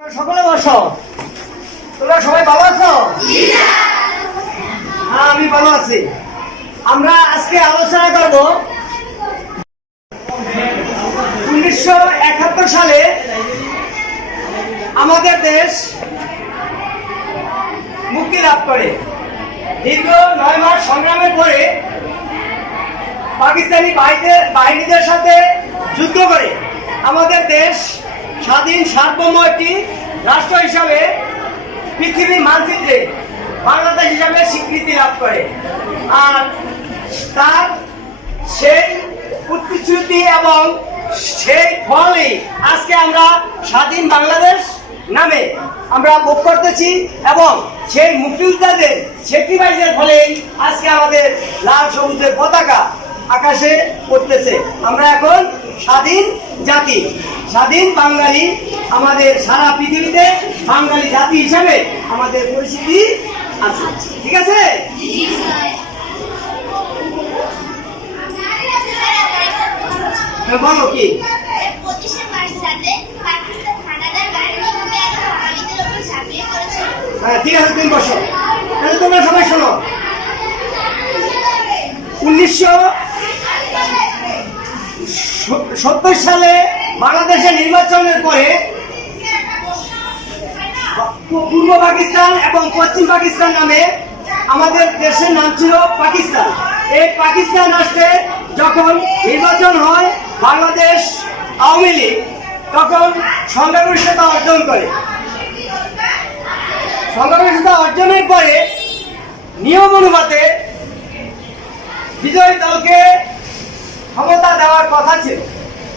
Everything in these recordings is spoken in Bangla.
সকলে বসো। তোমরা সবাই ভালো আছো? হ্যাঁ, আমি ভালো আছি। আমরা আজকে আলোচনা করব 1971 সালে আমাদের দেশ মুক্তি লাভ করে। দীর্ঘ 9 মাস সংগ্রামের পরে পাকিস্তানি বাহিনীদের সাথে যুদ্ধ করে আমাদের দেশ স্বাধীন সার্বভৌম একটি রাষ্ট্র হিসাবে পৃথিবীর মানচিত্রে বাংলাদেশ হিসাবে স্বীকৃতি লাভ করে। আর তার সেই প্রতিশ্রুতি এবং সেই ফলই আজকে আমরা স্বাধীন বাংলাদেশ নামে আমরা ভোগ করতেছি এবং সেই মুক্তিযোদ্ধাদের স্যাক্রিফাইসের ফলেই আজকে আমাদের লাল সবুজের পতাকা আকাশে উঠতেছে। আমরা এখন স্বাধীন জাতি, স্বাধীন বাঙালি। আমাদের সারা পৃথিবীতে বাঙালি জাতি হিসাবে আমাদের পরিচিতি আছে। ঠিক আছে? বলো কি? হ্যাঁ, ঠিক আছে, তুমি বসো। তাহলে তোমরা সবাই শোনো। 1970 সালে বাংলাদেশের নির্বাচনের পরে পূর্ব পাকিস্তান এবং পশ্চিম পাকিস্তান নামে আমাদের দেশের নাম ছিল পাকিস্তান। এই পাকিস্তান রাষ্ট্রে যখন নির্বাচন হয় বাংলাদেশ আওয়ামী লীগ তখন সংখ্যাগরিষ্ঠতা অর্জন করে। সংখ্যাগরিষ্ঠতা অর্জনের পরে নিয়ম অনুপাতে বিজয়ী দলকে ক্ষমতা দেওয়ার কথা ছিল,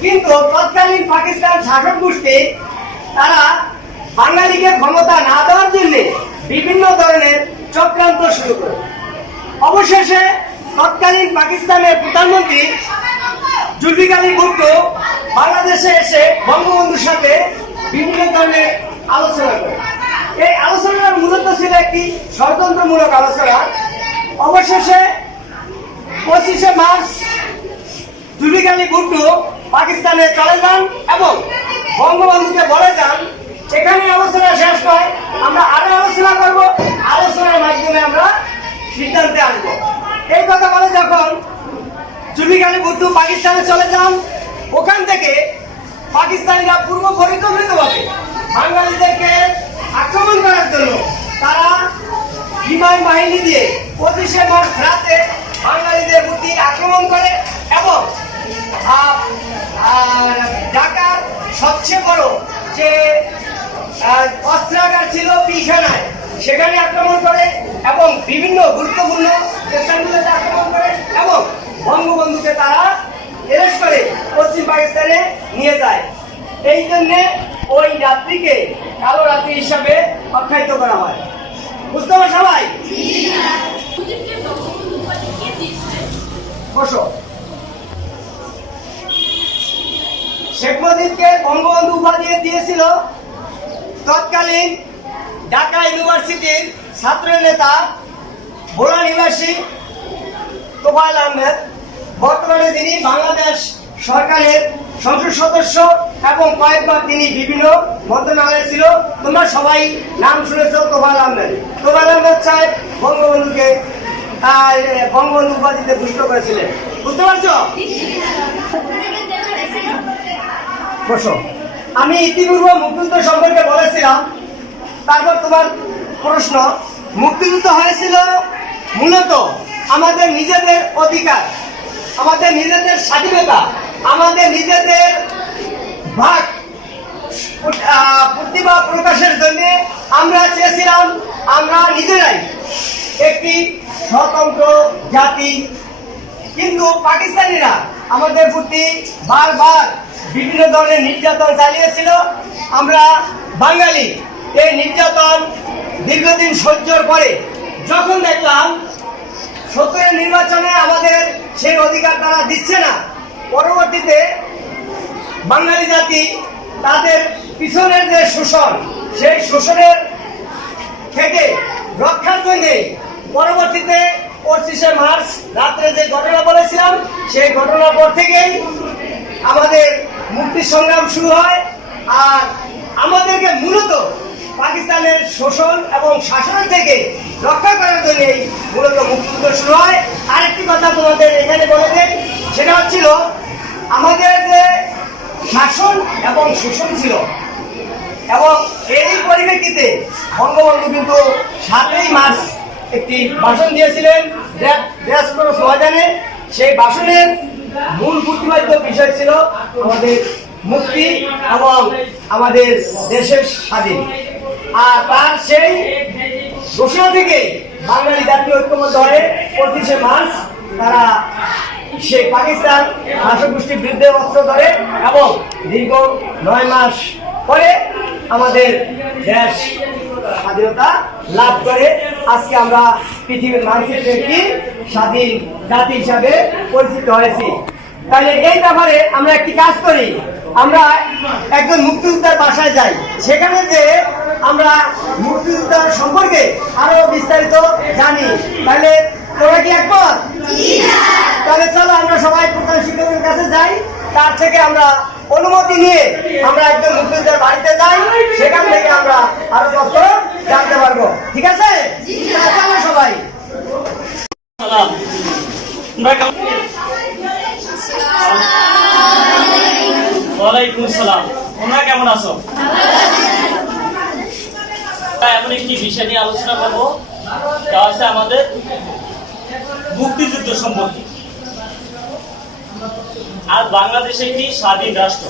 কিন্তু তৎকালীন পাকিস্তান শাসক গোষ্ঠী তারা বাঙালিকে ক্ষমতা না দেওয়ার জন্য বিভিন্ন ধরনের চক্রান্ত শুরু করে। অবশেষে তৎকালীন পাকিস্তানের প্রধানমন্ত্রী জুলফিকার আলী ভুট্টো বাংলাদেশে এসে বঙ্গবন্ধুর সাথে বিভিন্ন ধরনের আলোচনা করে। এই আলোচনার মূলত ছিল একটি ষড়যন্ত্রমূলক আলোচনা। অবশেষে 25শে মার্চ জুলফিকার আলী ভুট্টো পাকিস্তানে চলে যান এবং বঙ্গবন্ধুকে বলে যান এখানে আলোচনা শেষ নয়, আমরা আরো আলোচনা করব, আলোচনার মাধ্যমে আমরা সিদ্ধান্তে আসবো। এই কথা বলে যখন জুলফিকার আলী ভুট্টো পাকিস্তানে চলে যান, ওখান থেকে পাকিস্তানিরা পূর্ব পরিকল্পিতভাবে বাঙালিদেরকে আক্রমণ করার জন্য তারা বিমান বাহিনী দিয়ে 25শে মার্চ রাতে বাঙালিদের প্রতি আক্রমণ করে এবং ঢাকার সবচেয়ে বড় যে অস্ত্রাগার ছিল পিলখানায় সেখানে আক্রমণ করে এবং বিভিন্ন গুরুত্বপূর্ণ স্থানগুলোতে আক্রমণ করে এবং বঙ্গবন্ধুকে তারা অ্যারেস্ট করে পশ্চিম পাকিস্তানে নিয়ে যায়। এই জন্য ওই রাত্রিকে কালো রাত্রি হিসাবে আখ্যায়িত করা হয়। বুঝতে পারো সবাই? বসো। শেখ মুজিবকে বঙ্গবন্ধু উপাধি দিয়েছিল তৎকালীন ঢাকা ইউনিভার্সিটির ছাত্র নেতা ভোলা নিবাসী তোফায়েল আহমেদ। বর্তমানে তিনি বাংলাদেশ সরকারের সংসদ সদস্য এবং কয়েকবার তিনি বিভিন্ন মন্ত্রণালয়ে ছিল। তোমরা সবাই নাম শুনেছ তোফায়েল আহমেদ। তোফায়েল আহমেদ সাহেব বঙ্গবন্ধুকে বঙ্গবন্ধু উপাধিতে ভূষিত করেছিলেন। বুঝতে পারছো? বসো। আমি ইতিপূর্বে মুক্তিযুদ্ধ সম্পর্কে বলেছিলাম, তারপর তোমার প্রশ্ন। মুক্তিযুদ্ধ হয়েছিল মূলত আমাদের নিজেদের অধিকার, আমাদের নিজেদের স্বাধীনতা, আমাদের নিজেদের ভাগ প্রতিভা প্রকাশের জন্য আমরা চেয়েছিলাম আমরা নিজেরাই একটি স্বতন্ত্র জাতি। কিন্তু পাকিস্তানিরা আমাদের প্রতি বারবার বিভিন্ন ধরনের নির্যাতন চালিয়েছিল। আমরা বাঙালি এই নির্যাতন দীর্ঘদিন সহ্যর পরে যখন দেখলাম 70-এর নির্বাচনে আমাদের সেই অধিকার তারা দিচ্ছে না, পরবর্তীতে বাঙালি জাতি তাদের পিছনের যে শোষণ, সেই শোষণের থেকে রক্ষার জন্য পরবর্তীতে 25শে মার্চ রাত্রে যে ঘটনা বলেছিলাম সেই ঘটনার পর থেকেই আমাদের মুক্তি সংগ্রাম শুরু হয়। আর আমাদেরকে মূলত পাকিস্তানের শোষণ এবং শাসন থেকে রক্ষা করার জন্য মূলত মুক্তিযুদ্ধ শুরু হয়। আরেকটি কথা তোমাদের এখানে বলে দেই, সেটা হচ্ছিল আমাদের যে শাসন এবং শোষণ ছিল, এবং এই পরিপ্রেক্ষিতে বঙ্গবন্ধু কিন্তু 7ই মার্চ একটি ভাষণ দিয়েছিলেন ময়দানে। সেই ভাষণের মূল প্রতিপাদ্য বিষয় ছিল আমাদের মুক্তি এবং আমাদের দেশের স্বাধীন। আর তার সেই ঘোষণা থেকে বাঙালি জাতীয় ঐক্যমত্য হয়ে 25শে মার্চ তারা সেই পাকিস্তান শাসক গোষ্ঠীর বিরুদ্ধে অস্ত্র ধরে এবং দীর্ঘ 9 মাস পরে আমাদের দেশ স্বাধীনতা লাভ করে আজকে আমরা পৃথিবীর মানুষের একটি স্বাধীন জাতি হিসাবে পরিচিত হয়েছি। তাহলে এই ব্যাপারে আমরা একটি কাজ করি, আমরা একজন মুক্তিযোদ্ধার বাসায় যাই, সেখানে যে আমরা মুক্তিযোদ্ধার সম্পর্কে আরো বিস্তারিত জানি। তাহলে তোমরা কি একমত? তাহলে চলো আমরা সবাই প্রধান শিক্ষকের কাছে যাই, তার থেকে আমরা অনুমতি নিয়ে আমরা একজন মুক্তিযোদ্ধার বাড়িতে যাই, সেখান থেকে আমরা আরো তথ্য জানতে পারবো। ঠিক আছে? চলো সবাই। ওয়ালাইকুম সালাম। তোমরা কেমন আছো? এমন একটি বিষয় নিয়ে আলোচনা করবো, তা হচ্ছে আমাদের মুক্তিযুদ্ধ সম্পর্কে। আজ বাংলাদেশ একটি স্বাধীন রাষ্ট্র,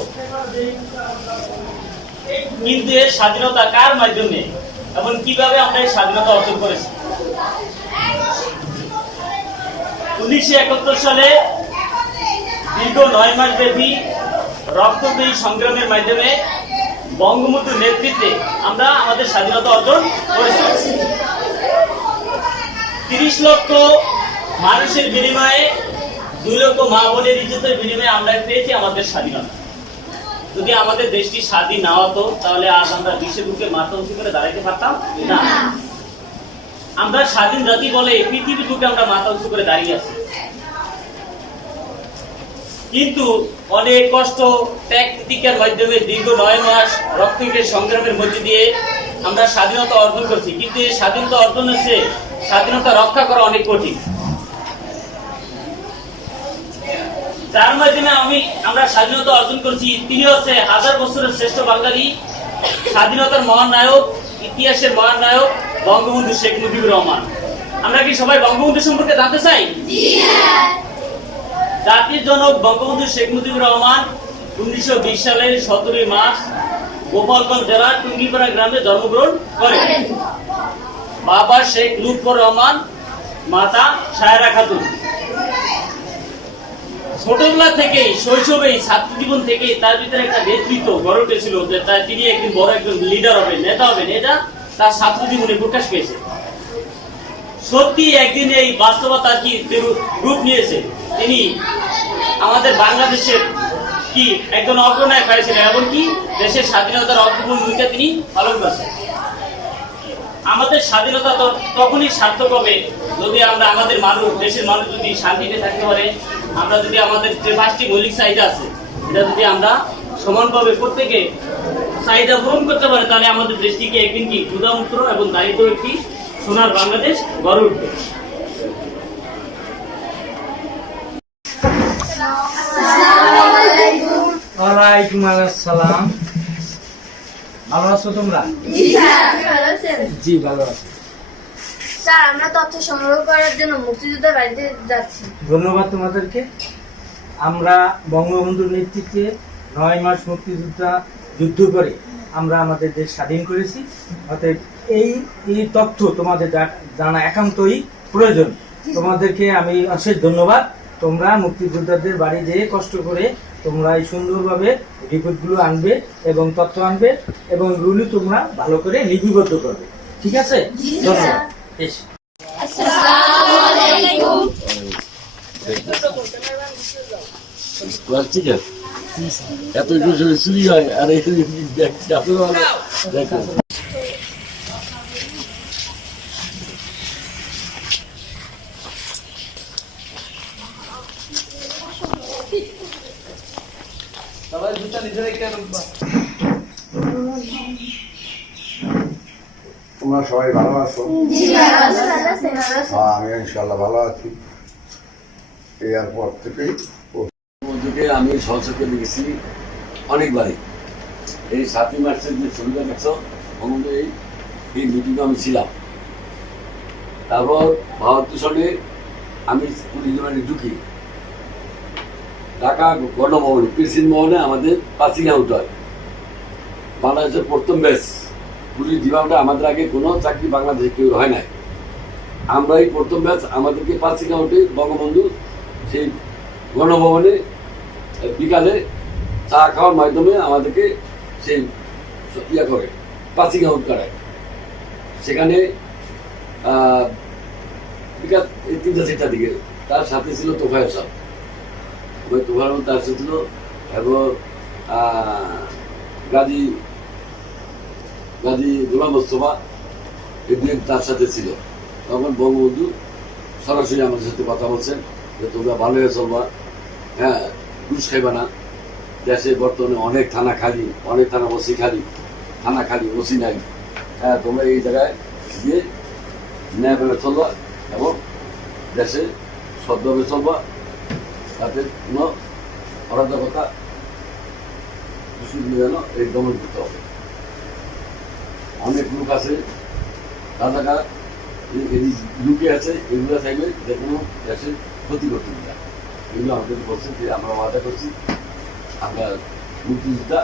কিন্তু এর স্বাধীনতা কার মাধ্যমে এবং কিভাবে আমরা এই স্বাধীনতা অর্জন করেছি? 1971 সালে দীর্ঘ 9 মাস ব্যাপী রক্তক্ষয়ী সংগ্রামের মাধ্যমে বঙ্গবন্ধুর নেতৃত্বে আমরা আমাদের স্বাধীনতা অর্জন করেছি। 30 লক্ষ মানুষের বিনিময়ে, 2 লক্ষ মা বোনের ইজ্জতের বিনিময়ে আমরা পেয়েছি আমাদের স্বাধীনতা। যদি আমাদের দেশটি স্বাধীন না হতো তাহলে আজ আমরা বিশ্বের বুকে মাথা উঁচু করে দাঁড়াইতে পারতাম না। আমরা স্বাধীন জাতি বলে পৃথিবীর বুকে আমরা মাথা উঁচু করে দাঁড়িয়ে আছি, কিন্তু অনেক কষ্ট ত্যাগ তিতিক্ষার মাধ্যমে দীর্ঘ 9 মাস রক্তক্ষয়ী সংগ্রামের মধ্যে দিয়ে আমরা স্বাধীনতা অর্জন করছি। কিন্তু এই স্বাধীনতা অর্জন হচ্ছে, স্বাধীনতা রক্ষা করা অনেক কঠিন। যার মাধ্যমে আমরা স্বাধীনতা অর্জন করছি, তিনি হচ্ছে 1000 বছরের শ্রেষ্ঠ বাঙালি, স্বাধীনতার মহান নায়ক, ইতিহাসের মহান নায়ক বঙ্গবন্ধু শেখ মুজিবুর রহমান। আমরা কি সবাই বঙ্গবন্ধু সম্পর্কে জানতে চাই? জাতির জনক বঙ্গবন্ধু শেখ মুজিবুর রহমান 1920 সালের 17 মার্চ গোপালগঞ্জ জেলার টুঙ্গিপাড়া গ্রামে জন্মগ্রহণ করেন। বাবা শেখ লুৎফর রহমান, মাতা সায়রা খাতুন। ছোটবেলা থেকেই, শৈশবেই, ছাত্র জীবন থেকেই তার ভিতরে একটা নেতৃত্ব গড়ে উঠেছিল যে তিনি একদিন বড় একজন লিডার হবেন, নেতা হবেন। এটা তার ছাত্র জীবনে প্রকাশ পেয়েছে। সত্যি একদিন এই বাস্তবতা কি রূপ নিয়েছে। তিনি আমাদের বাংলাদেশের কি একজন অগ্রনায়ক হয়েছিলেন এবং কি দেশের স্বাধীনতার অর্থপূর্ণ ভূমিকা তিনি পালন করেছেন। আমাদের স্বাধীনতা তখনই সার্থক হবে যদি আমরা আমাদের মানুষ, দেশের মানুষ যদি শান্তিতে থাকতে পারে, আমরা যদি আমাদের যে 5টি মৌলিক চাহিদা আছে এটা যদি আমরা সমানভাবে প্রত্যেকে চাহিদা পূরণ করতে পারে, তাহলে আমাদের দেশটিকে একদিন কি ক্ষুধামুক্ত এবং দারিদ্র একটি সোনার বাংলাদেশ গড়ে উঠবে। ওয়ালাইকুম আসসালাম। ভালো আছো তোমরা? জি ভালো আছি স্যার। আমরা তথ্য সংগ্রহ করার জন্য মুক্তিযোদ্ধার বাড়িতে যাচ্ছি। ধন্যবাদ তোমাদেরকে। আমরা বঙ্গবন্ধুর নেতৃত্বে 9 মাস মুক্তিযোদ্ধা যুদ্ধ করে আমরা আমাদের দেশ স্বাধীন করেছি। অতএব এই তথ্য তোমাদের জানা একান্তই প্রয়োজন। তোমাদেরকে আমি অশেষ ধন্যবাদ। তোমরা মুক্তিযোদ্ধাদের বাড়ি যেয়ে কষ্ট করে তোমরা এই সুন্দরভাবে রিপোর্টগুলো আনবে এবং তথ্য আনবে এবং রুলও তোমরা ভালো করে লিপিবদ্ধ করবে। ঠিক আছে? ধন্যবাদ। ঠিক আছে, এত চুরি হয় আর দেখো সবাই দুটা নিজেরাই কেন তোমরা সবাই ভালো আছো? জি ভাই, আল্লাহ তাআলা সেবা আছে। আমি ইনশাল্লাহ ভালো আছি। এরপর থেকেই বন্ধুকে আমি সহযোগে দেখেছি অনেকবারই। এই 7ই মার্চের যে ছবিটা দেখছো বঙ্গবন্ধু এই মিটিংয়ে আমি ছিলাম। তারপর 72 সনে আমি পুলিশ জমানে ঢুকি ঢাকা গণভবনে প্রেসিডেন্ট ভবনে আমাদের পাসিং আউট হয়। বাংলাদেশের প্রথম ব্যাচ পুলিশ ডিপার্টমেন্টে আমাদের আগে কোনো চাকরি বাংলাদেশে কেউ হয় নাই। আমরাই প্রথম ব্যাচ, আমাদেরকে পাসিং আউটে বঙ্গবন্ধু সেই গণভবনে বিকালে চা খাওয়ার মাধ্যমে আমাদেরকে সেই ইয়া করে পাসিং আউট করায়। সেখানে বিকাল 3-4টার দিকে তার সাথে ছিল তোফায়েল সাহেব, তোফায়েল তার সাথে ছিল এবং গাজী গোলাম মোস্তফা এদিন তার সাথে ছিল। তখন বঙ্গবন্ধু সরাসরি আমাদের সাথে কথা বলছেন যে তোমরা ভালো হয়ে চলবা, হ্যাঁ ঘুষ খাইবা না। দেশে বর্তমানে অনেক থানা খালি, অনেক থানা ওসি খালি, থানা খালি ওসি নাই। হ্যাঁ তোমরা এই জায়গায় গিয়ে ন্যায় মেনে চলবা এবং দেশে সদ্ভাবে চলবা, তাতে কোনো অরাজকতা যেন এই দমন করতে হবে। অনেক লোক আছে রাজাকার লুকিয়ে আছে, এগুলো চাইবে যে কোনো দেশের ক্ষতি করতে দিবে। এগুলো আমাদের বলছেন যে আমরা ওয়াদা করছি, আমরা মুক্তিযোদ্ধা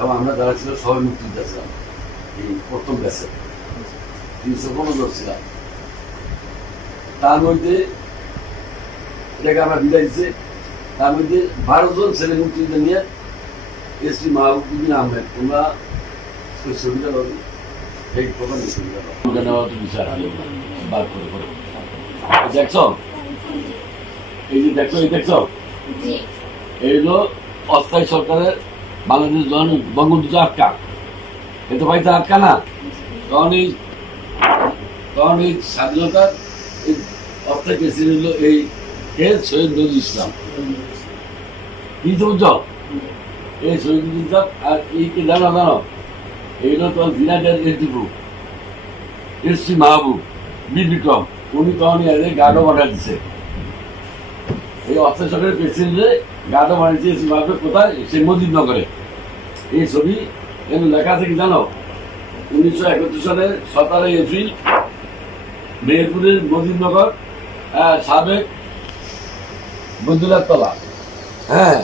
এবং আমরা যারা ছিল সবাই মুক্তিযোদ্ধা ছিলাম। এই প্রথম ব্যাচে 315 জন ছিলাম। তার মধ্যে এটাকে আমরা বিদায় দিচ্ছি। তার মধ্যে 12 জন ছেলে মুক্তিযোদ্ধা নিয়ে এসপি মাহবুবুদ্দিন আহমেদ, তোমরা ছবিটা পাবি এই প্রধান ছবিটা নেওয়া তো বিচার আলো বার করে করে দেখছ, এই যে দেখছো এই দেখছো এই হলো অস্থায়ী সরকারের বাংলাদেশ যখন বঙ্গবন্ধু আটকা, এ তো ভাই তো আটকা না। তখন এই স্বাধীনতার এই অস্থায়ী প্রেসিডেন্ট হলো এই কে সৈয়দ নজরুল ইসলাম। কি বুঝছ এই সৈয়দ নজরুল ইসলাম আর এই কে জানো এই হলো তোমার জিনাদের এসপি মাহবুব বীর বিক্রম, উনি তখন গার্ডও বানিয়ে দিচ্ছে। এই অস্থায়ী সরকারের প্রেসিডেন্টে গার্ডও বানিয়েছে এসপি মাহবুব কোথায়, সে মুজিবনগরে। এই ছবি এখানে লেখা আছে কি জানো, 1971 সালের 17 এপ্রিল মেহেরপুরের মুজিবনগর সাবেক বদুলার তলা, হ্যাঁ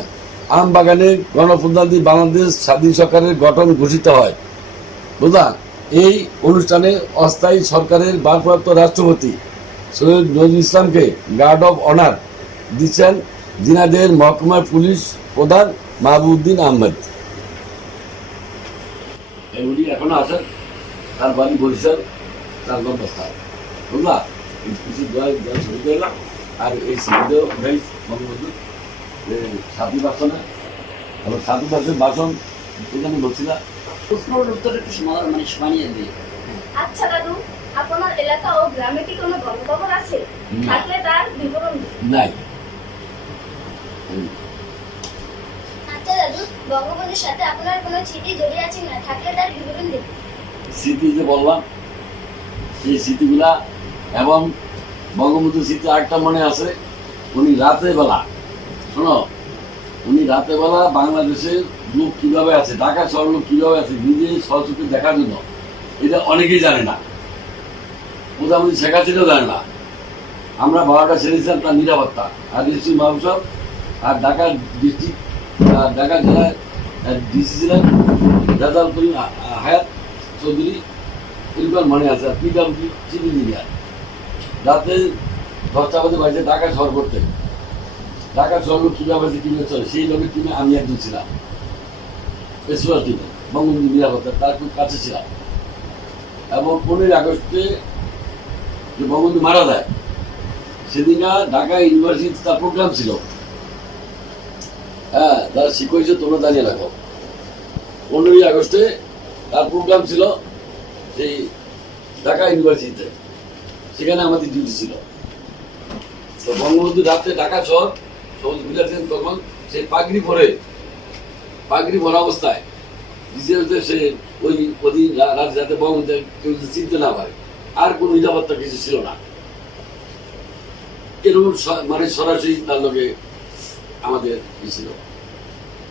আমবাগানে গণপ্রজাতন্ত্রী দিয়ে বাংলাদেশ স্বাধীন সরকারের গঠন ঘোষিত হয়। বুঝলা, এই অনুষ্ঠানে অস্থায়ী সরকারের ভারপ্রাপ্ত রাষ্ট্রপতি সৈয়দ নজরুল ইসলামকে গার্ড অব অনার দিচ্ছেন ঝিনাইদহের মহকুমার পুলিশ প্রধান মাহবুবুদ্দিন আহমেদ। উনি এখনো আছেন, তার বাড়ি বরিশাল, তার ব্যবস্থা। বুঝলা, কিছু ছবি দিলাম আর এই ছবিতেও উঠাই বঙ্গবন্ধু 7ই ভাষণে এবং 7ই ভাষণের ভাষণ এখানে বলছিলাম। প্রশ্নের উত্তর একটু বানিয়ে দিই। আচ্ছা দাদু, আপনার এলাকা ও গ্রামে কি কোনো গণকবর আছে? থাকলে তার বিবরণ দিন। নাই। আচ্ছা দাদু, বঙ্গবন্ধুর সাথে আপনার কোনো স্মৃতি জড়িয়ে আছে না? থাকলে তার বিবরণ দিন। স্মৃতি যে বললাম এই স্মৃতিগুলা এবং বঙ্গবন্ধুর স্মৃতি আরেকটা মনে আছে, উনি রাতে বেলা, শোনো, উনি রাতে বেলা বাংলাদেশের লোক কিভাবে আছে, ঢাকা শহর লোক কিভাবে আছে নিজে সচক্ষে দেখার জন্য, এটা অনেকেই জানে না। প্রধানমন্ত্রী শেখ হাসিনাও জানে না। আমরা 12টা ছেড়েছিলাম তার নিরাপত্তা, আর এসপি মাহবুব সাহেব আর ঢাকা ডিস্ট্রিক্ট ঢাকা জেলায় ডিসি ছিলেন রেজাউল করিম হায়াত চৌধুরী, এরকম মনে আছে। আর পিডব্লিউডি চিফ ইঞ্জিনিয়ার রাতে 10টা বাজে বাড়িতে ঢাকা শহর করতে, ঢাকা শহর লোক কীভাবে আছে কীভাবে চলে সেই লোকের টিমে আমি একজন ছিলাম, এসওয়ার টিমে বঙ্গবন্ধু নিরাপত্তা তার খুব কাছে ছিলাম। এবং 15 আগস্টে যে বঙ্গবন্ধু মারা যায় সেদিন ঢাকা ইউনিভার্সিটি তার প্রোগ্রাম ছিল, হ্যাঁ যারা শিখেছে তোমরা জানিয়ে রাখো। 15 আগস্টে তার প্রোগ্রাম ছিল সেই ঢাকা ইউনিভার্সিটিতে, সেখানে আমাদের ডিউটি ছিল। তো বঙ্গবন্ধু রাত্রে ঢাকা শহর সবুজ বিলাসেন, তখন সেই পাগড়ি পরা অবস্থায় সে ওই ওদিন রাত যাতে বঙ্গবন্ধু কেউ যদি চিনতে না পারে, আর কোনো নিরাপত্তা কিছু ছিল না। এরকম মানে সরাসরি তার লোকে আমাদের ছিল।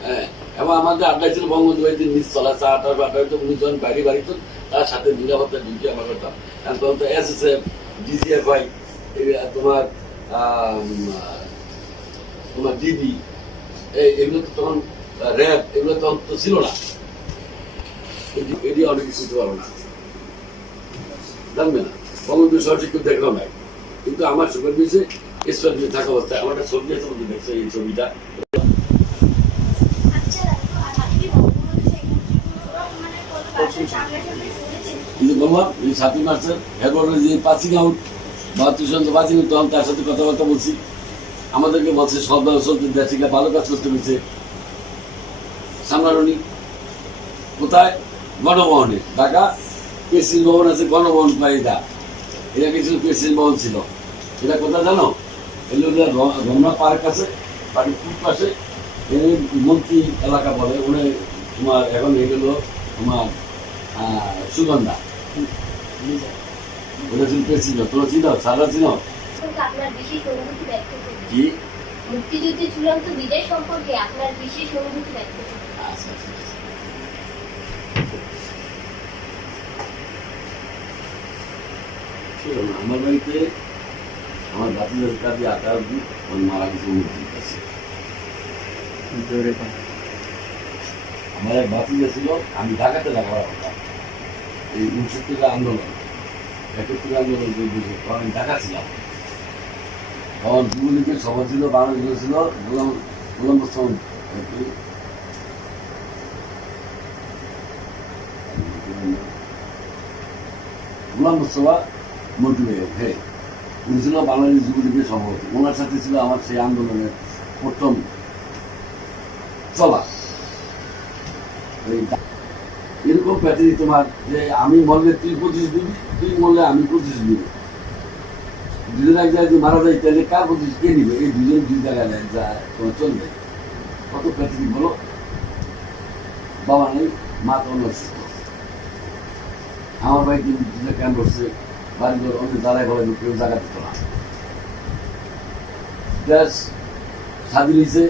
হ্যাঁ, এবং আমাদের আড্ডায় ছিল বঙ্গবন্ধু বাড়িতে নিচতলা চা আড্ডা হয়তো উনি যখন বাড়ি বাড়ি তো তার সাথে নিরাপত্তা ডিউটি আমরা করতাম। কারণ তখন তো SSF, DCFI, তোমার তোমার ডিবি, এগুলো তো তখন র্যাব, এগুলো তখন তো ছিল না। এটি অনেক কিছু পারো না, জানবে না। বঙ্গবন্ধু সঠিক কেউ দেখলাম নাই, কিন্তু আমার সুপার দিয়েছে স্পট দিয়ে থাকা অবস্থায় আমার একটা ছবি আছে, মধ্যে দেখছো এই ছবিটা। আচ্ছা দাদু, আর আপনি বঙ্গবন্ধু শেখ মুজিবুর রহমানের কোনো ভাষণ সামনাসামনি শুনেছেন? কিন্তু বললাম এই 7ই মার্চের এরপরে যে পাসিং আউট 72 সন পাসিং আউট, তখন তার সাথে কথাবার্তা বলছি। আমাদেরকে বলছে সব চলতে দেশে ভালো কাজ করতে হয়েছে। সামনারণী কোথায়? গণভবনে, ঢাকা প্রেসিডেন্ট ভবন আছে, গণভবন এটা এটা কিছু প্রেসিডেন্ট ভবন ছিল। এটা কোথায় জানো? এগুলো রমনা পার্ক আছে, বাড়ির পূর্ব পাশে মন্ত্রী এলাকা বলে। উনি তোমার এখন এগুলো তোমার সুগন্ধা, ওটা ছিল প্রেসিডেন্ট। তোমরা চিনো? সারা চিনো? কিন্তু আপনার বিশেষ অনুভূতি ব্যক্ত করুন। কি? মুক্তিযুদ্ধের চূড়ান্ত বিজয় সম্পর্কে আপনার বিশেষ অনুভূতি ব্যক্ত করুন। আচ্ছা আচ্ছা আচ্ছা। শোনো, আমার বাড়িতে আমার বাতিলের কাজে আটা অব্দি আমার মারা গেছে অনুভূতি আছে। আমার এক বাতিল ছিল, আমি ঢাকাতে লেখাপড়া করতাম। এই 69 আন্দোলন, 71 আন্দোলন বুঝে তখন আমি ঢাকা ছিলাম। তখন যুবলীগের সভা ছিল, বাংলাদেশ ছিল গোলাম মোস্তফা, গোলাম মোস্তফা মন্ত্রী হয়ে ওঠে। উনি ছিল বাংলাদেশ যুবলীগের সভাপতি। ওনার সাথে ছিল আমার সেই আন্দোলনের প্রথম চলা। এরকম প্যাটার্নই তোমার, যে আমি মরলে তুই 25 দিবি, তুই মরলে আমি 25 দিব। দুজন এক জায়গায় মারা যায়, তাহলে কার 25 কে নিবে? এই দুজন দুই জায়গায় যা তোমার চলবে। কত প্যাটার্ন বলো। বাবা নেই, মা তো অন্য অসুস্থ। আমার বাড়িতে ক্যাম্প বসছে, বাড়িঘর অন্য দাঁড়ায় বলে কেউ জায়গা দিত না। দেশ স্বাধীন হয়েছে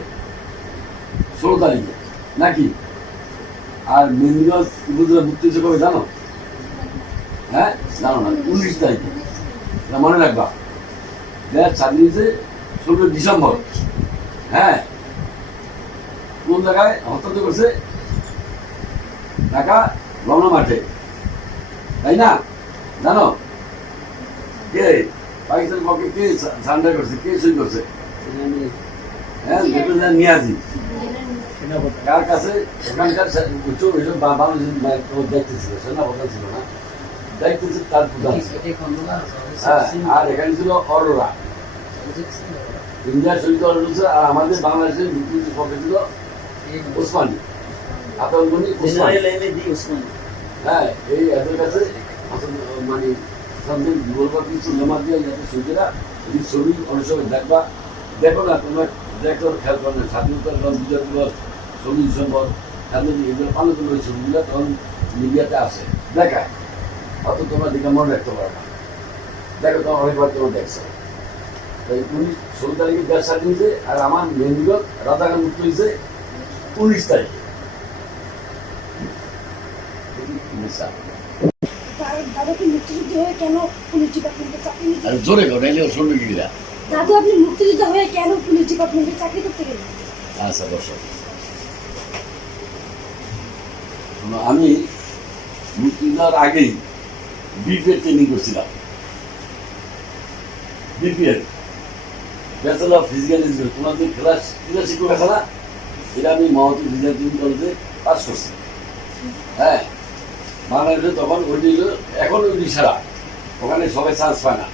16 তারিখে নাকি? আর মেহেন্দিগঞ্জ উপজেলা মুক্তি হয়েছে কবে জানো? হ্যাঁ, জানো না? 19 তারিখে। মনে রাখবা, দেশ স্বাধীন হয়েছে 16 ডিসেম্বর। হ্যাঁ, কোন জায়গায় হস্তান্তর করছে? ঢাকা রমনা মাঠে, তাই না? জানো কে পাকিস্তান পক্ষে কে সারেন্ডার করছে, কে সই করছে? হ্যাঁ, নিয়াজি। কার কাছে? এখানকার বাংলাদেশের দায়িত্ব ছিল, সেনাপ্রধান ছিল না, দায়িত্ব ছিল তার প্রধান ছিল। হ্যাঁ, আর এখানে ছিল অরোরা, ইন্ডিয়ার শহীদ অরোরা। আর আমাদের বাংলাদেশের মুক্তিযুদ্ধের পক্ষে ছিল ওসমানী, আতঙ্কনী ওসমানী। হ্যাঁ, এই এদের কাছে মানে বলবার কিছু জমা দিয়ে যাতে শহীদেরা এই ছবি অনেক সময় দেখবা, দেখো না তোমরা, দেখো খেয়াল করো না। স্বাধীনতার বিজয় দিবস 16 ডিসেম্বর, গান্ধীজি এগুলো পালন করবে, ছবিগুলো তখন মিডিয়াতে আসে, দেখায়। অত তোমরা দেখে মনে রাখতে পারো না। দেখো তোমার অনেকবার তোমরা দেখছো। তাই 16 তারিখে দেশ স্বাধীন হয়েছে, আর আমার মেহেন্দিগঞ্জ রাজাকার মুক্ত হয়েছে 19 তারিখে। দাদু, আপনি মুক্তিযুদ্ধ হয়ে কেন পুলিশ ডিপার্টমেন্টে চাকরি নিতে? আর জোরে গো, নাইলে শুনবে কি? দাদু, আপনি মুক্তিযুদ্ধ হয়ে কেন পুলিশ ডিপার্টমেন্টে চাকরি করতে গেলেন? আচ্ছা দর্শক, আমি মুক্তিযুদ্ধের আগেই বিপিএড ট্রেনিং করছিলাম। BPEd, bachelor of physical education. তোমাদের ক্লাস শিক্ষক আছে না, এটা আমি মহাত্মা ফিজিক্যাল ট্রেনিং কলেজে পাস করছি। হ্যাঁ, বাংলাদেশে তখন ওইটি, এখন ওইটি সারা, ওখানে সবাই চান্স পায় না।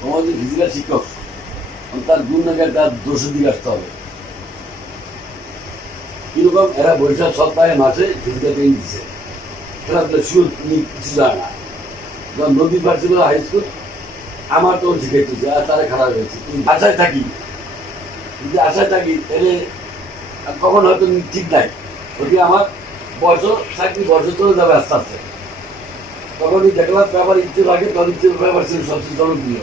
তোমার যে ফিজিক্যাল শিক্ষক, তার গুণ নাকি তার দোষের দিকে আসতে হবে। কিরকম? এরা বৈশাখ সপ্তাহে মাসে ফিজিক্যাল ট্রেনিং দিচ্ছে। খেলাধুলা শুরু কিছু যায় না। যখন নদীর পাড় ছিল হাই স্কুল, আমার তখন শিখাইতেছে, আর তারা খারাপ হয়েছে। আশায় থাকি, যদি আশায় থাকি তাহলে কখন হয়তো ঠিক নাই। ওটি আমার বছর চাকরি বছর চলে যাবে আস্তে আস্তে। তখনই দেখলাম পেপার ইত্তেফাকে, তখন ইত্তেফাক পেপার ছিল সবচেয়ে জনপ্রিয়,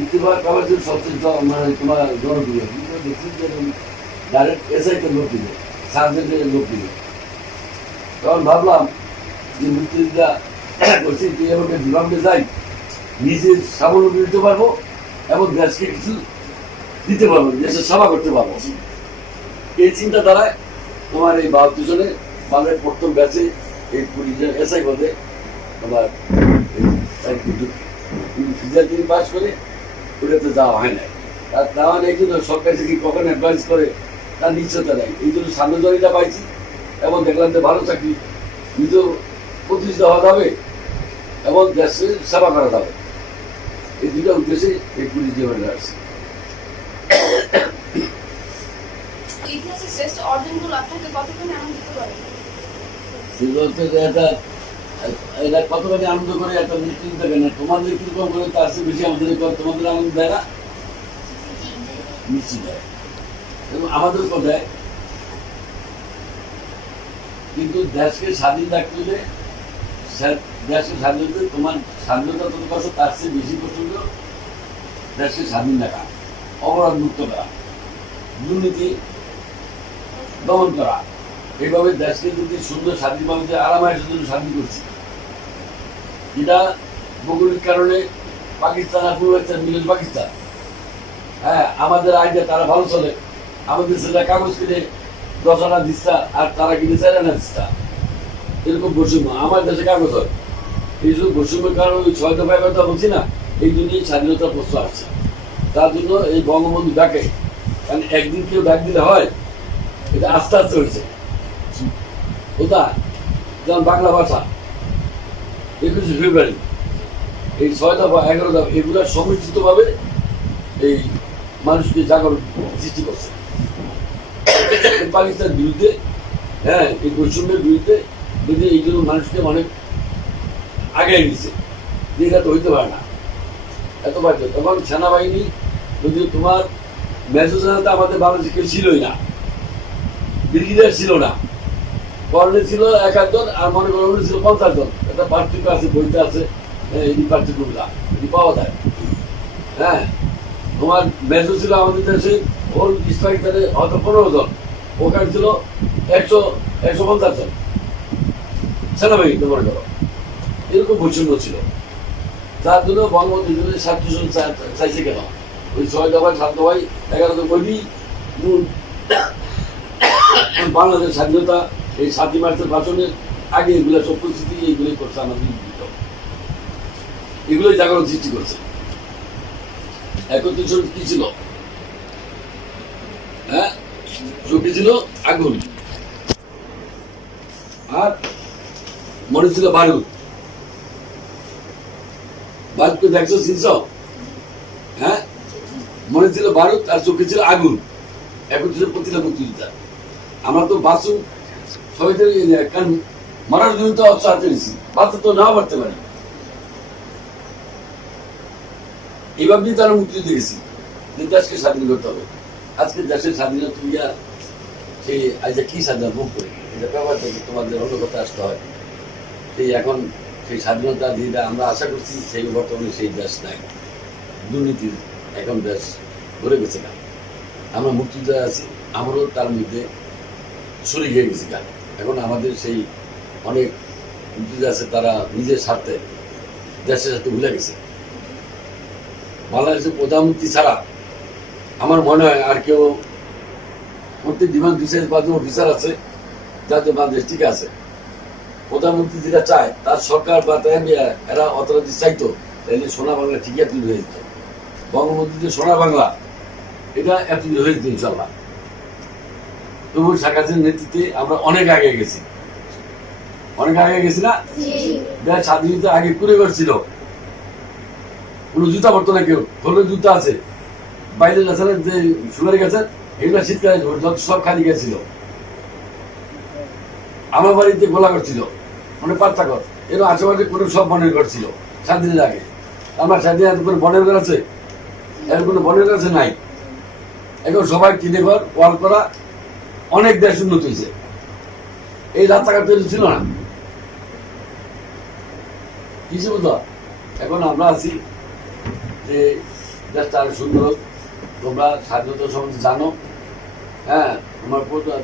ইত্তেফাক পেপার ছিল সবচেয়ে মানে তোমার জনপ্রিয়। কিন্তু দেখছি যে ডাইরেক্ট এসআইতে লোক দিল, সার্জেন্টের লোক দিল। তখন ভাবলাম যে মুক্তিযোদ্ধা করছি, তুই আমাকে বিভাগে যাই, নিজের স্বাবলম্বী দিতে পারবো এবং দেশকে কিছু দিতে পারবো, দেশের সেবা করতে পারবো। এই চিন্তা দ্বারায় তোমার এই 72 জনে বাংলার প্রথম ব্যাচে এই 20 জন এসআই পদে তোমার ফিজিক্যাল পাস করে ওটাতে যাওয়া হয় না। তার যাওয়া নেই জন্য সরকার থেকে কখন অ্যাডভান্স করে তার নিশ্চয়তা নেই। এই জন্য সামনেদারিটা পাইছি এবং দেখলাম যে ভালো চাকরি, নিজেও প্রতিষ্ঠিত হওয়া যাবে এবং দেশের সেবা করা যাবে। এই দুইটা উদ্দেশ্যে এই 20 জীবনে আসছে। ইতিহাসের শ্রেষ্ঠ অর্জনগুলো আপনাকে কতখানি আনন্দিত করে? সেগুলো হচ্ছে যে এটা কতখানি আনন্দ করে একটা নিশ্চিন্ত থাকে না, তোমাদের কিরকম করে তার চেয়ে বেশি আমাদের তোমাদের আনন্দ দেয় না, নিশ্চিত দেয় এবং আমাদের কথায়। কিন্তু দেশকে স্বাধীন রাখতে হলে দেশকে স্বাধীন হতে তোমার স্বাধীনতা তত কষ্ট, তার চেয়ে বেশি কষ্ট হলো দেশকে স্বাধীন রাখা, অপরাধ মুক্ত করা, দুর্নীতি দমন করা। এইভাবে দেশকে যদি সুন্দর স্বাধীনভাবে যে আরামায়ের জন্য স্বাধীন করছি, যেটা ভৌগোলিক কারণে পাকিস্তান আর পূর্ব মিলেন পাকিস্তান, হ্যাঁ আমাদের আইডে তারা ভালো চলে, আমাদের সেটা কাগজ কিনে 10 আনা দিস্তা আর তারা কিনে 4 আনা দিস্তা, এরকম বৈষম্য। আমার দেশে কাগজ হয়, এই জন্য বৈষম্যের কারণে ওই 6 দফায় কথা বলছি না, এই জন্যই স্বাধীনতার প্রশ্ন আসছে। তার জন্য এই বঙ্গবন্ধু ডাকে, কারণ একদিন কেউ ডাক দিলে হয়, এটা আস্তে আস্তে হয়েছে। ওটা যেমন বাংলা ভাষা 21শে ফেব্রুয়ারি, এই 6 দফা 11 দফা এগুলা সমৃদ্ধিতভাবে এই মানুষকে জাগরণ সৃষ্টি করছে পাকিস্তান বিরুদ্ধে, হ্যাঁ এই বৈষম্যের বিরুদ্ধে। যদি এই জন্য মানুষকে অনেক আগে নিছে, এটা তো হইতে পারে না এত বাড়ছে। তখন সেনাবাহিনী যদি তোমার মেজর জেনারেল আমাদের বাংলাদেশে কেউ ছিলই না, ব্রিগেডিয়ার ছিল না, কর্নেল ছিল 1 জন আর মনে করেন ছিল 50 জন। একটা পার্থক্য আছে, বইতে আছে এই পার্থক্যগুলা এটি পাওয়া যায়। হ্যাঁ তোমার মেজর ছিল আমাদের দেশে হোল স্ট্রাইকারে হয়তো 15 জন, ওখানে ছিল 150 জন সেনাবাহিনী, মনে করো এরকম বৈষম্য ছিল। তার জন্য বঙ্গবন্ধু ছাত্র চাইছে কেন, ওই 6 দফায় 7 দফায় 11 দফা বলি বাংলাদেশ স্বাধীনতা, এই 7ই মার্চের ভাষণের আগে এগুলো সব পরিস্থিতি এইগুলোই করছে আমাদের, এগুলোই জাগরণ সৃষ্টি করছে। 31 কি ছিল, হ্যাঁ চোখে ছিল আগুন আর মনে ছিল বারুদ। বারুদকে দেখছো চিনছ, হ্যাঁ মনে ছিল বারুদ আর চোখে ছিল আগুন। এখন ছিল প্রতিটা মুক্তিযোদ্ধা। আমরা তো বাঁচুন সবাই কারণ মরার জন্য তো অস্ত্র হাতে নিচ্ছি, বাঁচতে তো নাও পারতে পারি। এইভাবেই তারা মুক্তিযুদ্ধ গেছি যে দেশকে স্বাধীন করতে হবে। আজকে দেশের স্বাধীনতা তুইয়া সেই আজ কি স্বাধীনতা ভোগ করি, এটা ব্যাপার থেকে তোমাদের অন্য কথা আসতে হয়। সেই এখন সেই স্বাধীনতা যেটা আমরা আশা করছি সেই বর্তমানে সেই দেশ নাই, দুর্নীতির এখন দেশ ভরে গেছে না। আমরা মুক্তিযুদ্ধ আছি, আমরাও তার মধ্যে ছড়ি গিয়ে গেছি গান। এখন আমাদের সেই অনেক মুক্তিযুদ্ধ আছে, তারা নিজের স্বার্থে দেশের সাথে ভুলে গেছে। বাংলাদেশের প্রধানমন্ত্রী ছাড়া আমার মনে হয় আর কেউ, প্রত্যেক ডিমান্ড 2-5 অফিসার আছে যাতে বাংলাদেশ ঠিক আছে। প্রধানমন্ত্রী যেটা চায় তার সরকার বা এরা অতটা যদি চাইতো তাহলে সোনা বাংলা ঠিকই এতদিন হয়ে যেত। বঙ্গবন্ধু যে সোনা বাংলা এটা এতদিন হয়ে যেত ইনশাল্লাহ। তবু শেখ হাসিনার নেতৃত্বে আমরা অনেক আগে গেছি, অনেক আগে গেছি না। দেশ স্বাধীনতা আগে করে করছিল, কোনো জুতা পড়তো না কেউ, হলুদ জুতা আছে বাইরে গেছে, যে সুগারি গেছে এগুলো শীতকালে সব খালি গেছিল। আমার বাড়িতে গোলা করছিল, মানে পাত্তা ঘর, এর আশেপাশে কোনো সব বনের ঘর ছিল স্বাধীনের আগে। আমার স্বাধীন কোনো বনের ঘর আছে, এর কোনো বনের ঘর আছে নাই। এখন সবাই কিনে ঘর ওয়াল করা, অনেক দেশ উন্নত হয়েছে। এই রাস্তাঘাট তৈরি ছিল না, কিছু বুঝলো। এখন আমরা আছি যে দেশটা আরো সুন্দর হোক। তোমরা স্বাধীনতা সম্বন্ধে জানো, হ্যাঁ, তোমার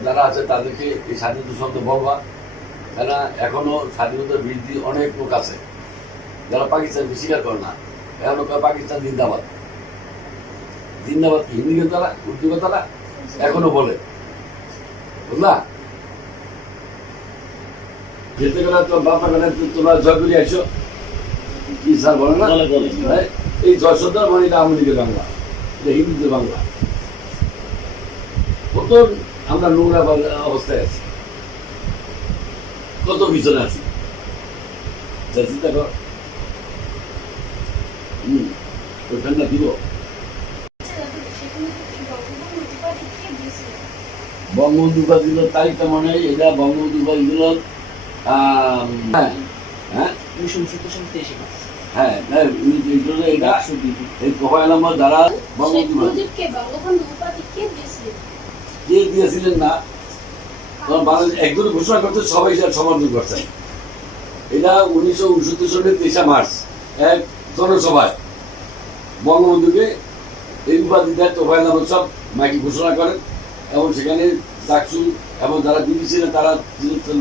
যারা আছে তাদেরকে এই স্বাধীনতা সম্বন্ধে বলবা, কেন এখনো স্বাধীনতার বিরোধী অনেক লোক আছে যারা পাকিস্তানকে স্বীকার করে না। এখনো পাকিস্তান জিন্দাবাদ, জিন্দাবাদ কি হিন্দি তারা, উর্দু তারা এখনো বলে, বুঝলা? যেতে গেলে তোমার বাপা গেলে তোমরা জয় করে আসো, কি স্যার বলে না? বলে। এই যশোদার মানে এটা আওয়ামী লীগের বাংলা, এটা হিন্দুদের বাংলা। কত আমরা নোংরা অবস্থায় আছি, কত পিছনে আছি, যা চিন্তা কর। ওইখানটা দিব বঙ্গবন্ধু উপাধি দিল তারিখটা মনে হয়, এটা বঙ্গবন্ধু উপাধি দিল হ্যাঁ হ্যাঁ হ্যাঁ হ্যাঁ, এটা এই পহেলা নম্বর যারা বঙ্গবন্ধু কে দিয়েছিলেন না, তখন বাংলাদেশ একজনে ঘোষণা করতে সবাই সেটা সমর্থন করছে। এটা 1969 সালের 23 মার্চ এক জনসভায় বঙ্গবন্ধুকে এই উপাধি দেয় তোফায়েল আহমদ সব মাইকি ঘোষণা করেন, এবং সেখানে ডাকসু এবং যারা বিবি ছিলেন তারা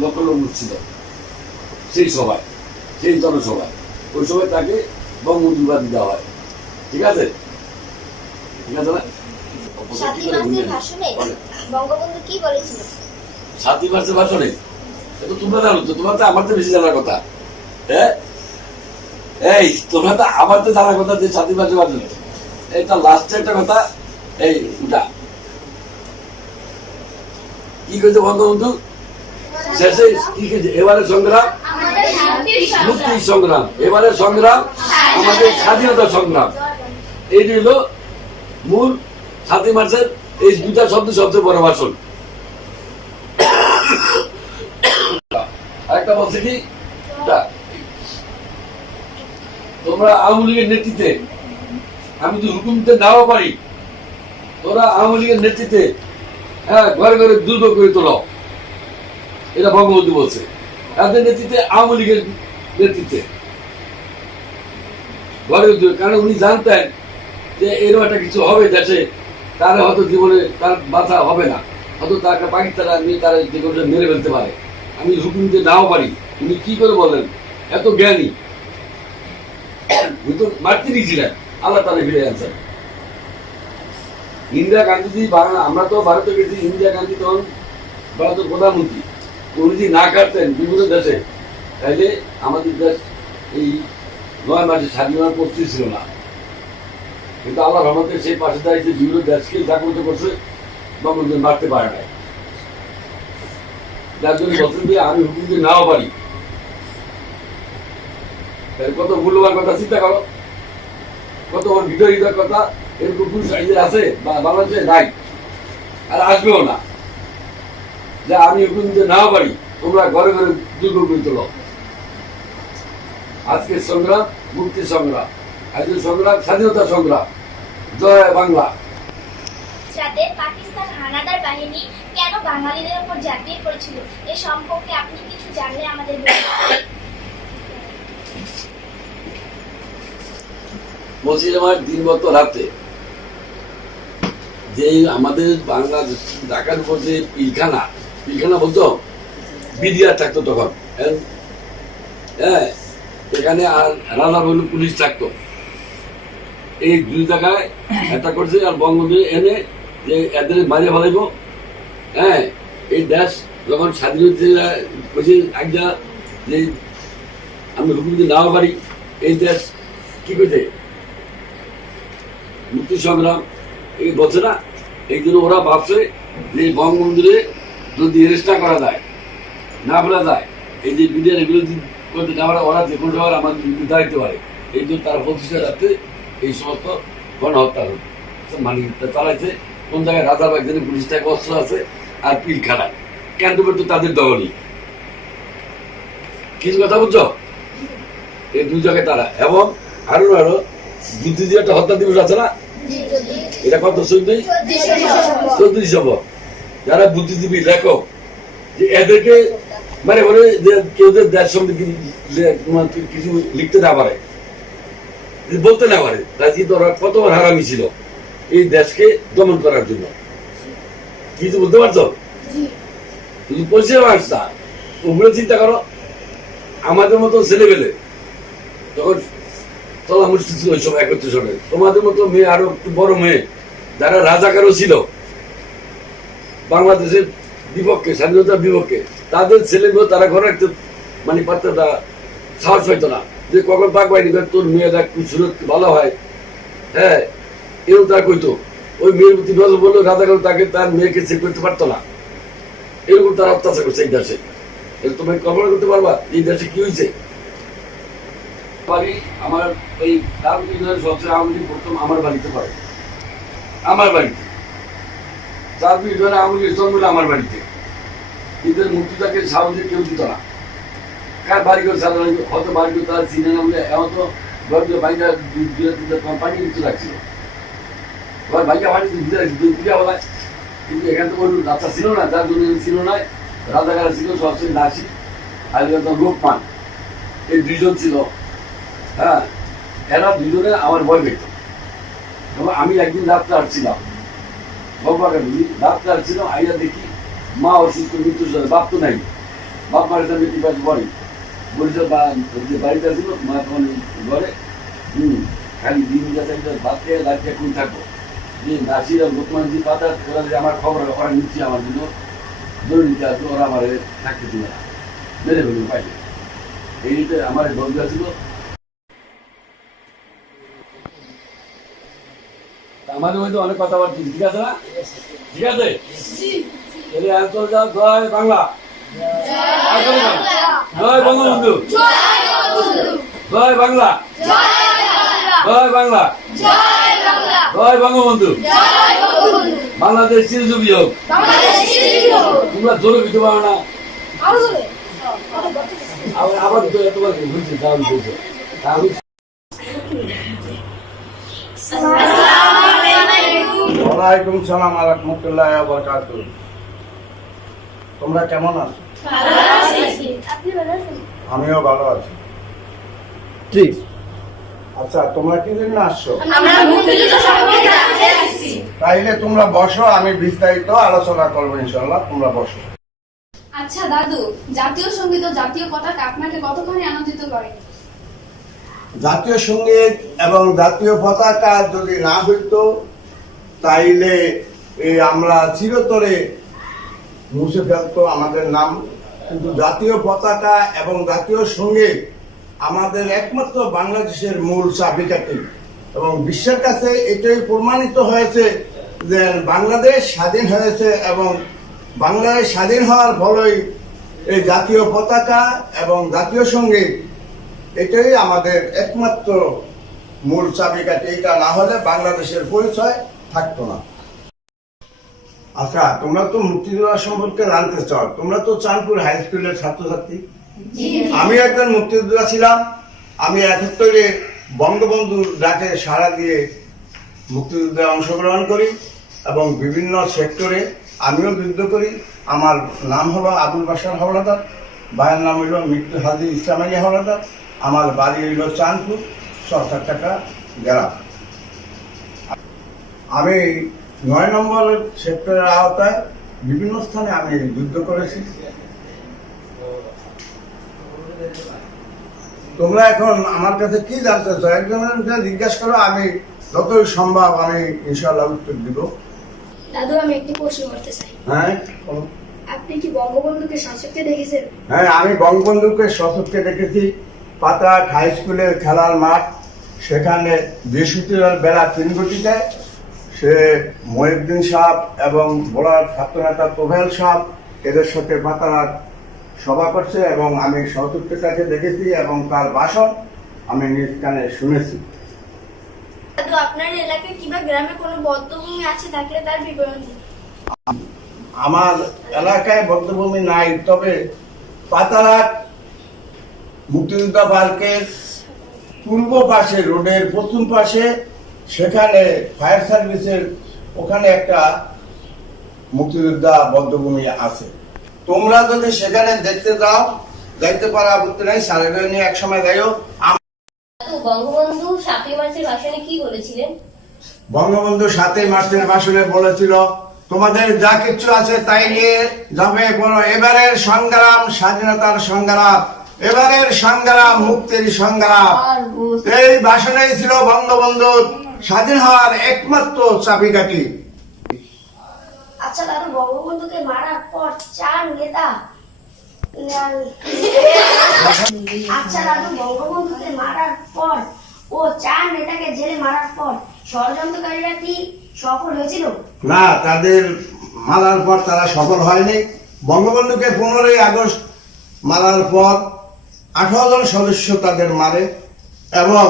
লক্ষ লোক ছিল সেই সভায়, সেই জনসভায়। ওই সময় তাকে বঙ্গবন্ধু উপাধি দেওয়া হয়। ঠিক আছে, ঠিক আছে না? 7 মার্চের ভাষণে বঙ্গবন্ধু কি বলেছিলেন? 7 মার্চের ভাষণে এটা তোমরা জানো তো, তোমার তো আমার তো বেশি জানার কথা। হ্যাঁ, এই তোমরা তো আমার তো জানার কথা যে 7 মার্চের ভাষণে এটা লাস্টে একটা কথা, এই ওটা কি কইছে বঙ্গবন্ধু শেষে কি কইছে? এবারে সংগ্রাম মুক্তি সংগ্রাম, এবারে সংগ্রাম আমাদের স্বাধীনতা সংগ্রাম। এইটি হলো মূল 7 মার্চের এই দুটা শব্দ সবচেয়ে বড় ভাষণ। আরেকটা বলছে কি, তোমরা আওয়ামী লীগের নেতৃত্বে, আমি যদি হুকুম দিতে নাও পারি, তোরা আওয়ামী লীগের নেতৃত্বে হ্যাঁ ঘরে ঘরে দুর্গ করে তোলো, এটা বঙ্গবন্ধু বলছে। তাদের নেতৃত্বে, আওয়ামী লীগের নেতৃত্বে ঘরে, কারণ উনি জানতেন যে এরকম একটা কিছু হবে দেশে, তার হয়তো জীবনে তার বাঁচা হবে না, হয়তো তাকে পাকিস্তান নিয়ে তারা যে কোনো মেরে ফেলতে পারে। আমি হুকুম দিতে নাও পারি, উনি কি করে বললেন? এত জ্ঞানী, উনি তো মাতৃ ছিলেন, আল্লাহ তারা ফিরে আনছেন। ইন্দিরা গান্ধী, আমরা তো ভারতে গেছি, ইন্দিরা গান্ধী তখন ভারতের প্রধানমন্ত্রী, উনি যদি না কাটতেন বিভিন্ন দেশে, তাইলে আমাদের দেশ এই 9 মাসে স্বাধীন হওয়ার প্রস্তুতি ছিল না। কিন্তু আল্লাহ রহমতে সেই পাশে দাঁড়িয়ে বিভিন্ন দেশকে জাগ্রত করছে, বঙ্গবন্ধু মারতে পারে না। যার জন্য বলছেন যে আমি হুকুম দিয়ে নাও পারি, কত মূল্যবান কথা চিন্তা করো, কত হৃদয় হৃদয় কথা। এরকম পুরুষ আছে বাংলাদেশে নাই, আর আসবেও না, যে আমি হুকুম দিয়ে নাও পারি, তোমরা ঘরে ঘরে দুর্গ করে তোলো। আজকের সংগ্রাম মুক্তির সংগ্রাম, আজকের সংগ্রাম স্বাধীনতা সংগ্রাম। জয় বাংলা। যাতে পাকিস্তান হানাদার বাহিনী কেন বাঙালিদের উপর ঝাঁপিয়ে পড়েছিল এ সম্পর্কে আপনি কিছু জানলে আমাদের বলুন। মুসলিমার দিনগত রাতে যে আমাদের বাংলাদেশ ঢাকার উপর যে পিলখানা বলতো, বিডিআর থাকতো তখন, হ্যাঁ, এখানে আর রাজা বলু পুলিশ থাকতো। এই দুই জায়গায় একটা করছে, আর বঙ্গবন্ধু এনে যে এদের মারিয়ে ফেলাইব। হ্যাঁ, এই দেশ যখন স্বাধীন হয়েছে একটা যে আমি হুকুম দিয়ে নাও পারি, এই দেশ কি করছে মুক্তি সংগ্রাম এই বলছে না। এই জন্য ওরা ভাবছে যে বঙ্গবন্ধুরে যদি অ্যারেস্ট না করা যায়, না ফেলা যায়, এই যে মিডিয়া এগুলো করতে না পারে, ওরা যে কোনো সময় আমাদের দাঁড়াইতে পারে। এই জন্য তারা প্রতিষ্ঠা রাখতে এই সমস্ত গণহত্যা মানে চালাইছে। কোন জায়গায় রাজাবাগ জন্য পুলিশ থেকে অস্ত্র আছে, আর পিলখানায় ক্যান্টনমেন্ট তো তাদের দখলই। কিছু কথা বুঝছো? এই দুই জায়গায় তারা, এবং আরো বুদ্ধিজীবী একটা হত্যা দিবস আছে না, এটা কত 14 ডিসেম্বর। যারা বুদ্ধিজীবী লেখক, যে এদেরকে মানে বলে যে কেউ যে দেশ সম্বন্ধে কিছু লিখতে না পারে, বলতে না পারে, তাই কিন্তু ওরা কতবার হারামি ছিল এই দেশকে দমন করার জন্য। কিছু বুঝতে পারছো? পরিষেবা ব্যবস্থা ওগুলো চিন্তা করো। আমাদের মতো ছেলেবেলে তখন তলা মুষ্টি ছিল ওই সময় 31 সালে, তোমাদের মতো মেয়ে আরো একটু বড় মেয়ে যারা রাজাকারও ছিল বাংলাদেশের বিপক্ষে, স্বাধীনতার বিপক্ষে, তাদের ছেলেগুলো তারা ঘরে রাখতে মানে পারত না, সাহস হইতো না যে কখন পাক বাইনি তোর মেয়েরা একটু সুরত ভালো হয়। হ্যাঁ, এও তারা কইতো। ওই মেয়ের প্রতি নজর বললো রাজাকার তাকে তার মেয়েকে চেক করতে পারতো না। এরকম তারা অত্যাচার করছে এই দেশে। তুমি কল্পনা করতে পারবা এই দেশে কি হয়েছে? আমার ওই সবচেয়ে আওয়ামী লীগ প্রথম আমার বাড়িতে পড়ে, আমার বাড়িতে আওয়ামী লীগ জন্ম আমার বাড়িতে। কিন্তু মুক্তিটাকে সাহসে কেউ দিত না। কার বাড়ি করে সাধারণ হয়তো বাড়ি করে তারা চিনে না বলে এমন তো বাইকটা পানি দিতে রাখছিল, বাইকটা পানি দিতে রাখছিল বলায়। কিন্তু এখানে তো কোনো রাস্তা ছিল না, যার জন্য ছিল না, রাজাকার ছিল সবচেয়ে নাসি আর লোকমান, এই দুইজন ছিল। হ্যাঁ, এরা দুজনে আমার ভয় পেত। এবং আমি একদিন রাত্রে আসছিলাম, রাত্রে আসছিলাম, আইয়া দেখি মা অসুস্থ, মৃত্যু বাপ তো নাই, বাপ বাড়িতে মৃত্যু পাশে পড়ে বলেছে যে বাড়িতে আসছিল মা তখন ঘরে খালি দিন যাতে ভাত খেয়ে রাত্রে কোন থাকবো যে নাসির লোকমান যে পাতা আমার খবর ওরা নিচ্ছে আমার জন্য ধরে নিতে আসলো, ওরা আমার থাকতে দিবে না, মেরে ফেলবে পাইলে। এইটা আমার বন্ধু ছিল। আমাদের মধ্যে অনেক কথাবার্তা, ঠিক আছে না? ঠিক আছে, জয় বাংলা, জয় বঙ্গবন্ধু, জয় বাংলা, জয় বাংলা, জয় বঙ্গবন্ধু, বাংলাদেশ চিরজীবী হোক। তোমরা জোরে দিতে পারো না, আবার তোমার বুঝছি দাম বলছো। ওয়ালাইকুম সালাম ওয়া রাহমাতুল্লাহি ওয়া বারাকাতুহু। তোমরা কেমন আছো? আপনি ভালো আছেন? আমিও ভালো আছি। ঠিক। আচ্ছা, তোমরা কি জন্য আসছো? আমরা মুক্তিযুদ্ধ সম্পর্কে জানতে আসছি। তাইলে তোমরা বসো, আমি বিস্তারিত আলোচনা করবো ইনশাআল্লাহ। তোমরা বসো। আচ্ছা দাদু, জাতীয় সঙ্গীত ও জাতীয় পতাকা আপনাকে কতখানি আনন্দিত করে? জাতীয় সঙ্গীত এবং জাতীয় পতাকা যদি না হইতো তাইলে আমরা চিরতরে মুছে ফেলতো আমাদের নাম। কিন্তু জাতীয় পতাকা এবং জাতীয় সঙ্গীত আমাদের একমাত্র বাংলাদেশের মূল চাবিকাঠি, এবং বিশ্বের কাছে এটাই প্রমাণিত হয়েছে যে বাংলাদেশ স্বাধীন হয়েছে, এবং বাংলাদেশ স্বাধীন হওয়ার ফলেই এই জাতীয় পতাকা এবং জাতীয় সঙ্গীত এটাই আমাদের একমাত্র মূল চাবিকাঠি। এটা না হলে বাংলাদেশের পরিচয় থাকতো না। আচ্ছা, তোমরা তো মুক্তিযোদ্ধা সম্পর্কে জানতে চাও। তোমরা তো চাঁদপুর হাই স্কুলের ছাত্রছাত্রী। আমি একজন মুক্তিযোদ্ধা ছিলাম। আমি ৭১ বঙ্গবন্ধুর ডাকে সাড়া দিয়ে মুক্তিযুদ্ধে অংশগ্রহণ করি এবং বিভিন্ন সেক্টরে আমিও যুদ্ধ করি। আমার নাম হলো আবুল বাশার হাওলাদার, ভাইয়ের নাম হইল মৃত্যু হাজি ইসলাম আলী হাওলাদার, আমার বাড়ি হইল চাঁদপুর সরকারটাকা গ্রাম। আমি ৯ নম্বর সেক্টরের আওতায় বিভিন্ন স্থানে আমি যুদ্ধ করেছি। তোমরা এখন আমার কাছে কি জানতে চাও? একজনের জিজ্ঞাসা করো, আমি যতই সম্ভব আমি ইনশাআল্লাহ উত্তর দিব। দাদু, আমি একটি প্রশ্ন করতে চাই। হ্যাঁ, আপনি কি বঙ্গবন্ধুকে সশস্ত্র দেখেছেন? হ্যাঁ, আমি বঙ্গবন্ধুকে সশস্ত্র দেখেছি। পাতাঘাট হাই স্কুলের খেলার মাঠ, সেখানে বৃহস্পতিবার বেলা ৩ ঘটিকায় সে মহিউদ্দিন সাহেব এবং বোলার ছাত্রনেতা তোফেল সাহেব এদের সাথে পাতাঘাট সভা করছে, এবং আমি সশস্ত্রটাকে দেখেছি এবং তার ভাষণ আমি নিজ কানে শুনেছি। দাদু, আপনার এলাকায় কিংবা গ্রামে কোনো বদ্ধভূমি আছে, থাকলে তার বিবরণ দিন। আমার এলাকায় বদ্ধভূমি নাই, তবে পাতাঘাট মুক্তিযোদ্ধা পার্কের পূর্ব পাশে, রোডের পশ্চিম পাশে, সেখানে ফায়ার সার্ভিসের ওখানে একটা মুক্তিযোদ্ধা বদ্ধভূমি আছে। তোমরা যদি সেখানে দেখতে যাও, যাইতে পারো, আপত্তি নাই, স্যারেরা নিয়ে এক সময় যাইও। দাদু, বঙ্গবন্ধু 7ই মার্চের ভাষণে কি বলেছিলেন? বঙ্গবন্ধু 7ই মার্চের ভাষণে বলেছিল, তোমাদের যা কিছু আছে তাই নিয়ে যাবে বলো। এবারের সংগ্রাম স্বাধীনতার সংগ্রাম, এবারের সংগ্রাম মুক্তির সংগ্রাম। এই ভাষণেই ছিল বঙ্গবন্ধুর স্বাধীন হওয়ার একমাত্র চাবিকাঠি। আচ্ছা দাদু, বঙ্গবন্ধুকে মারার পর চার নেতা আচ্ছা দাদু, বঙ্গবন্ধুকে মারার পর ও চার নেতাকে জেলে মারার পর ষড়যন্ত্রকারীরা কি সফল হয়েছিল? না, তাদের মারার পর তারা সফল হয়নি। বঙ্গবন্ধুকে 15ই আগস্ট মারার পর 18 জন সদস্য তাদের মারে এবং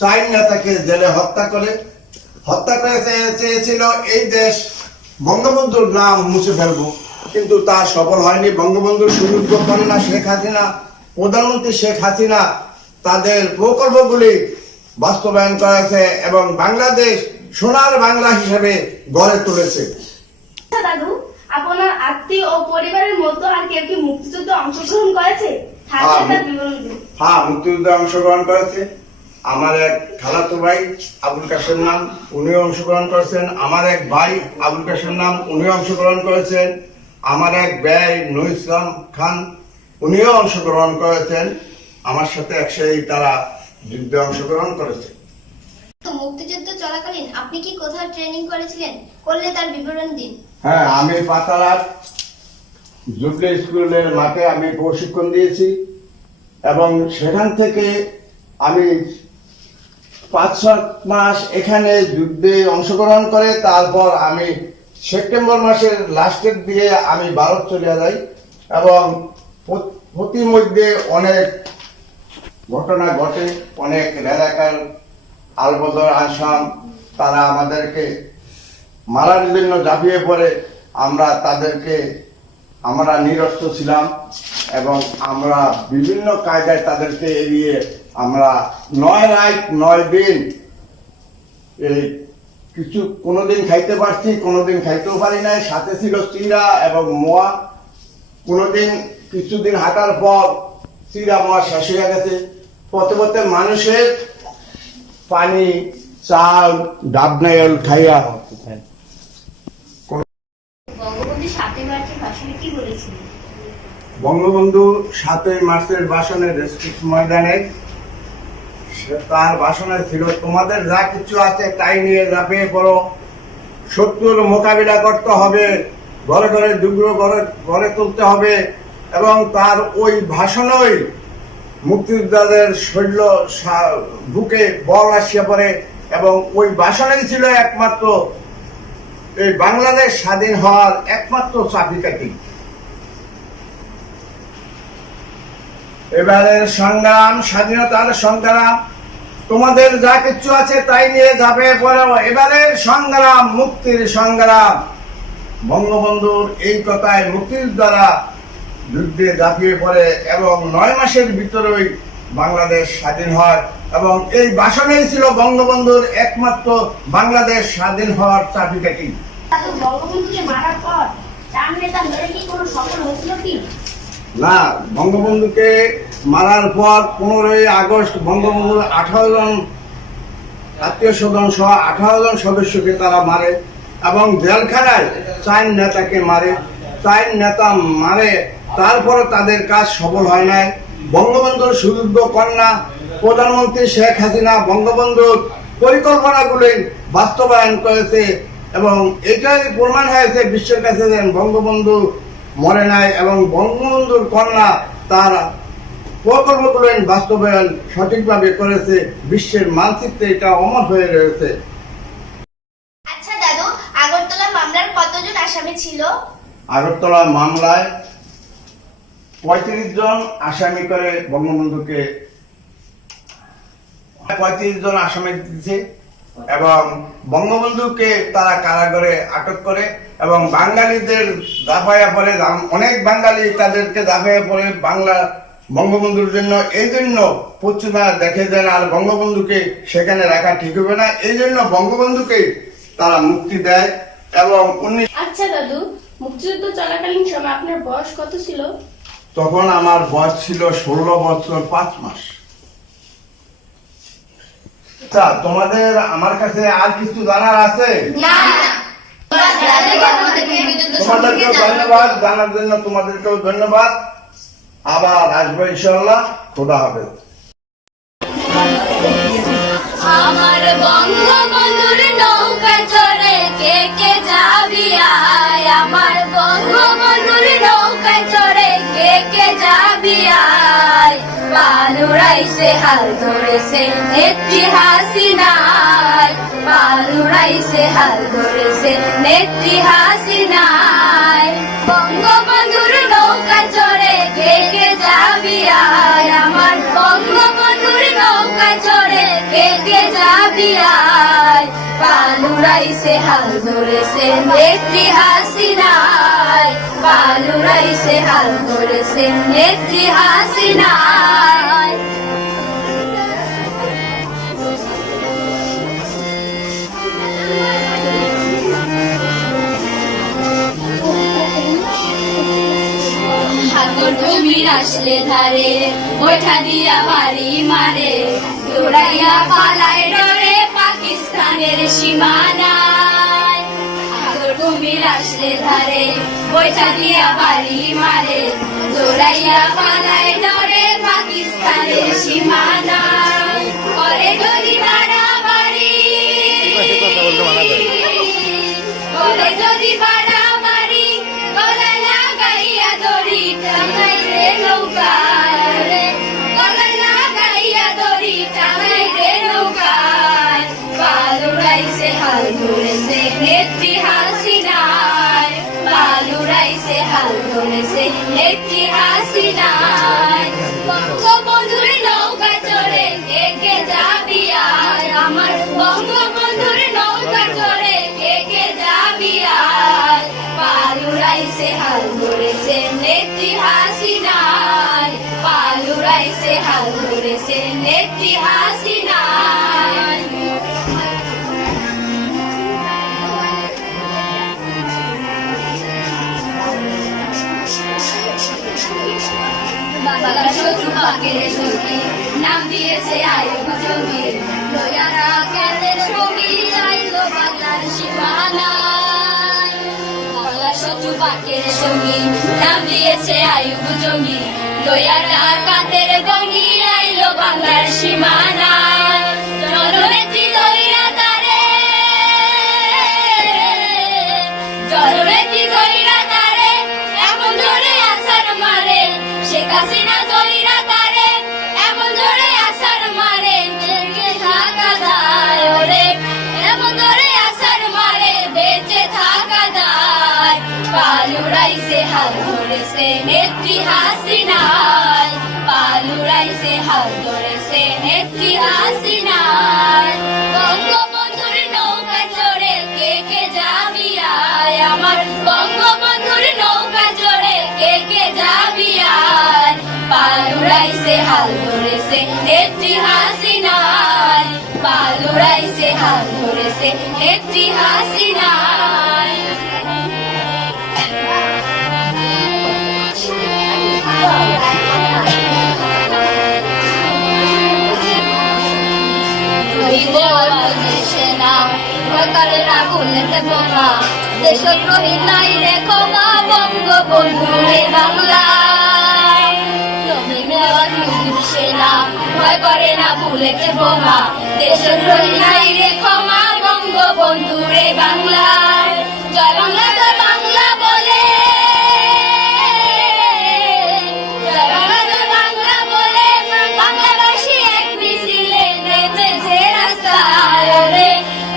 4 নেতাকে জেলে হত্যা করে চেয়েছিল এই দেশ বঙ্গবন্ধুর নাম মুছে ফেলবো, কিন্তু তা সফল হয়নি। বঙ্গবন্ধুর সুযোগ্য কন্যা শেখ হাসিনা, প্রধানমন্ত্রী শেখ হাসিনা তাদের প্রকল্পগুলি বাস্তবায়ন করেছে এবং বাংলাদেশ সোনার বাংলা হিসেবে গড়ে তুলেছে। আচ্ছা দাদু, আপনার আত্মীয় ও পরিবারের মধ্যে আর কেউ কি মুক্তিযুদ্ধে অংশগ্রহণ করেছে? থাকলে তার বিবরণ দিন। হ্যাঁ, মুক্তিযুদ্ধে অংশগ্রহণ করেছে। আমার এক খালাতো ভাই আবুল কাশেম নাম, উনিও অংশগ্রহণ করেছেন। আমার এক ভাই আবুল কাশেম নাম, উনিও অংশগ্রহণ করেছেন। আমার এক ভাই নূর ইসলাম খান, উনিও অংশগ্রহণ করেছেন। আমার সাথে একসাথে তারা যুদ্ধে অংশগ্রহণ করেছে। তো মুক্তিযুদ্ধ চলাকালীন আপনি কি কোথাও ট্রেনিং করেছিলেন? করলে তার বিবরণ দিন। হ্যাঁ, আমি পাতালার জুবলি স্কুলের মাঠে আমি প্রশিক্ষণ দিয়েছি এবং সেখান থেকে আমি 5-7 মাস এখানে যুদ্ধে অংশগ্রহণ করে তারপর আমি সেপ্টেম্বর মাসের লাস্টের দিয়ে আমি ভারত চলে যাই এবং প্রতিমধ্যে অনেক ঘটনা ঘটে। অনেক রাজাকার, আলবদর আসাম, তারা আমাদেরকে মারার জন্য ঝাঁপিয়ে পড়ে। আমরা নিরস্ত্র ছিলাম এবং আমরা বিভিন্ন কায়দায় তাদেরকে এড়িয়ে আমরা 9 রাত 9 দিন এই কোনোদিন খাইতে পারছি, কোনোদিন খাইতেও পারি নাই। সাথে ছিল চিরা এবং মোয়া। কোনোদিন কিছুদিন হাঁটার পর চিরা মোয়া শেষ হয়ে গেছে। পথে পথে মানুষের পানি, চাল, ডাবনাইল খাইয়া বঙ্গবন্ধু 7ই মার্চের ভাষণে কি বলেছিলেন? বঙ্গবন্ধু 7ই মার্চের ভাষণে রেস্ট্রিক্ট ময়দানে তার ভাষণে ছিল, তোমাদের যা কিছু আছে তাই নিয়ে ঝাঁপিয়ে পড়ো, শত্রুর মোকাবিলা করতে হবে, ঘরে ঘরে দুর্গ গড়ে তুলতে হবে। এবং তার ওই ভাষণই মুক্তিযোদ্ধাদের শৈল্য বুকে বল আসিয়া পড়ে এবং ওই ভাষণেই ছিল একমাত্র এই বাংলাদেশ স্বাধীন হওয়ার একমাত্র চাবিকাঠি। এবারের সংগ্রাম স্বাধীনতার সংগ্রাম, তোমাদের যা কিছু আছে তাই নিয়ে যাবে পড়ো, এবারের সংগ্রাম মুক্তির সংগ্রাম। বঙ্গবন্ধুর এই কথায় মুক্তিযোদ্ধারা যুদ্ধে ঝাঁপিয়ে পড়ে এবং 9 মাসের ভিতরেই বাংলাদেশ স্বাধীন হয় এবং এই ভাষণেই ছিল বঙ্গবন্ধুর একমাত্র বাংলাদেশ স্বাধীন হওয়ার চাবিকাঠি। দাদু, বঙ্গবন্ধুকে মারার পর চার নেতা মেরে কি কোনো সফল হয়েছিল কি? না, বঙ্গবন্ধুকে মারার পর 15ই আগস্ট বঙ্গবন্ধুর 18 জন আত্মীয় স্বজন সহ 18 জন সদস্যকে তারা মারে এবং জেলখানায় 4 নেতাকে মারে। 4 নেতা মারে, তারপরে তাদের কাজ সফল হয় নাই। বঙ্গবন্ধুর সুযোগ্য কন্যা প্রধানমন্ত্রী শেখ হাসিনা বঙ্গবন্ধুর পরিকল্পনাগুলি বাস্তবায়ন করেছে এবং এটাই প্রমাণ হয়েছে বিশ্বের কাছে যে বঙ্গবন্ধু মরে নাই এবং বঙ্গবন্ধুর কন্যা তার প্রকল্পগুলো বাস্তবায়ন সঠিকভাবে করেছে। বিশ্বের মানচিত্রে এটা অমর হয়ে রয়েছে। আচ্ছা দাদু, আগরতলা মামলার কতজন আসামি ছিল? আগরতলা মামলায় 35 জন আসামি করে বঙ্গবন্ধুকে 35 জন আসামি দিয়েছে এবং বঙ্গবন্ধুকে তারা কারাগারে আটক করে এবং বাঙালিদের দাফায়া পড়ে, অনেক বাঙালি তাদেরকে দাফায়া পড়ে বঙ্গবন্ধুর জন্য। এই জন্য পশ্চিমা দেখে দেন আর বঙ্গবন্ধুকে সেখানে রাখা ঠিক হবে না, এই জন্য বঙ্গবন্ধুকে তারা মুক্তি দেয় এবং আচ্ছা দাদু, মুক্তিযুদ্ধ চলাকালীন সময় আপনার বয়স কত ছিল? তখন আমার বয়স ছিল 16 বছর 5 মাস। আচ্ছা, তোমাদের আমার কাছে আর কিছু জানার আছে? তোমাদেরকেও ধন্যবাদ, জানার জন্য তোমাদেরকেও ধন্যবাদ। আবার আসবো ইনশাআল্লাহ। খোদা হাফেজ। আমার বঙ্গবন্ধুর নৌকা চড়ে কে কে যাবি আয়, আমার বঙ্গবন্ধুর নৌকা চড়ে কে কে যাবি আয়, পালুড়াইছে হাল ধরেছে নেত্রী হাসিনায়, পালুড়াইছে হাল ধরেছে নেত্রী হাসিনায়, বঙ্গবন্ধুর নৌকা চড়ে কে কে যাবি আয়, আমার বঙ্গবন্ধুর নৌকা চড়ে কে কে যাবি আয়, পালুড়াইছে হাল ধরেছে নেত্রী হাসিনায়, পালুড়াইছে হাল ধরেছে নেত্রী হাসিনায়। সাগর জমির আসলে ধারে ওঠা দিয়া বাড়ি মারে, দৌড়াইয়া পালায় ডরে পাকিস্তানের সীমানায়, সাগর জমির আসলে ধারে ওঠা দিয়া বাড়ি মারে, দৌড়াইয়া পালায় ডরে পাকিস্তানের সীমানায়, করে যদি বাড়াবাড়ি, করে যদি বাড়াবাড়ি, গলায় লাগাইয়া দড়ি টাঙাই রে নৌকায় রে, গলায় লাগাইয়া দড়ি টাঙাই রে নৌকায়, পালুড়াইছে হাল ধরেছে নেত্রী হাসিনায়, পালুড়াইছে হাল ধরেছে নেত্রী হাসিনায়, বঙ্গবন্ধুর নৌকা চড়ে কে কে যাবি আয়, আমার বঙ্গবন্ধুর নৌকা চড়ে কে কে যাবি আয়, পালুড়াইছে হাল ধরেছে নেত্রী হাসিনায়, পালুড়াইছে হাল ধরেছে নেত্রী হাসিনায়। বাংলা শত্রু পাকের সঙ্গী নাম দিয়েছে আয়ুব জঙ্গি, লয়ারা কেদের সঙ্গী আইলো বাংলার সীমানায়, বাংলা শত্রু পাকের সঙ্গী নাম দিয়েছে আয়ুব জঙ্গি, লয়ারা কাদের গঙ্গি আইলো বাংলার সীমানায়, জননেত্রী দইরা তারে, জননেত্রী দইরা তারে এমন জোরে আছাড় মারে, শেখ হাসিনা দইরা তারে এমন জোরে আছাড় মারে, বেঁচে থাকা দায় ওরে, এমন জোরে আছাড় মারে, বেঁচে থাকা দায়, পালুড়াইছে হাল ধরেছে নেত্রী হাসিনায়, পালুড়াইছে হাল ধরেছে নেত্রী হাসিনায়, বঙ্গবন্ধুর নৌকা চড়ে কে কে যাবি আয়, আমার বঙ্গবন্ধুর নৌকা চড়ে কে কে যাবি আয়, পালুড়াইছে হাল ধরেছে নেত্রী হাসিনায়, পালুড়াইছে হাল ধরেছে নেত্রী হাসিনায়। দেশদ্রোহী নাই রেখো মা বঙ্গবন্ধু রে বাংলা, সেনা ভয় করে না বুলেট বোমা, দেশদ্রোহী নাই রেখো মা বঙ্গবন্ধু রে বাংলা, জয় বাংলা জয় বাংলা বলে, জয় বাংলা জয় বাংলা বলে, বাংলাভাষী এক মিছিলে নেমেছে রাস্তায় রে,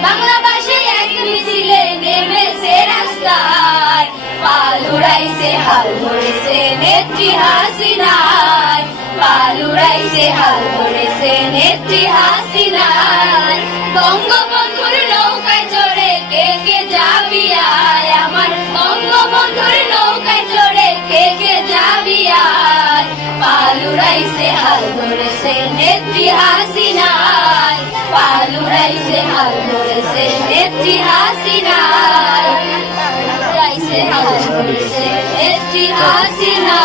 বাংলাভাষী এক মিছিলে নেমেছে রাস্তায়, পালুড়াইছে হাল ধরেছে নেত্রী হাসিনায়, পালুড়াইছে হাল ধরেছে নেত্রী হাসিনায়, বঙ্গবন্ধুর নৌকায় চড়ে কে কে যাবি আয়, আমার বঙ্গবন্ধুর নৌকায় চড়ে কে কে যাবি আয়, পালুড়াইছে হাল ধরেছে নেত্রী হাসিনায়, পালুড়াইছে হাল ধরেছে নেত্রী হাসিনায়, পালুড়াইছে হাসিনা নেত্রী হাসিনা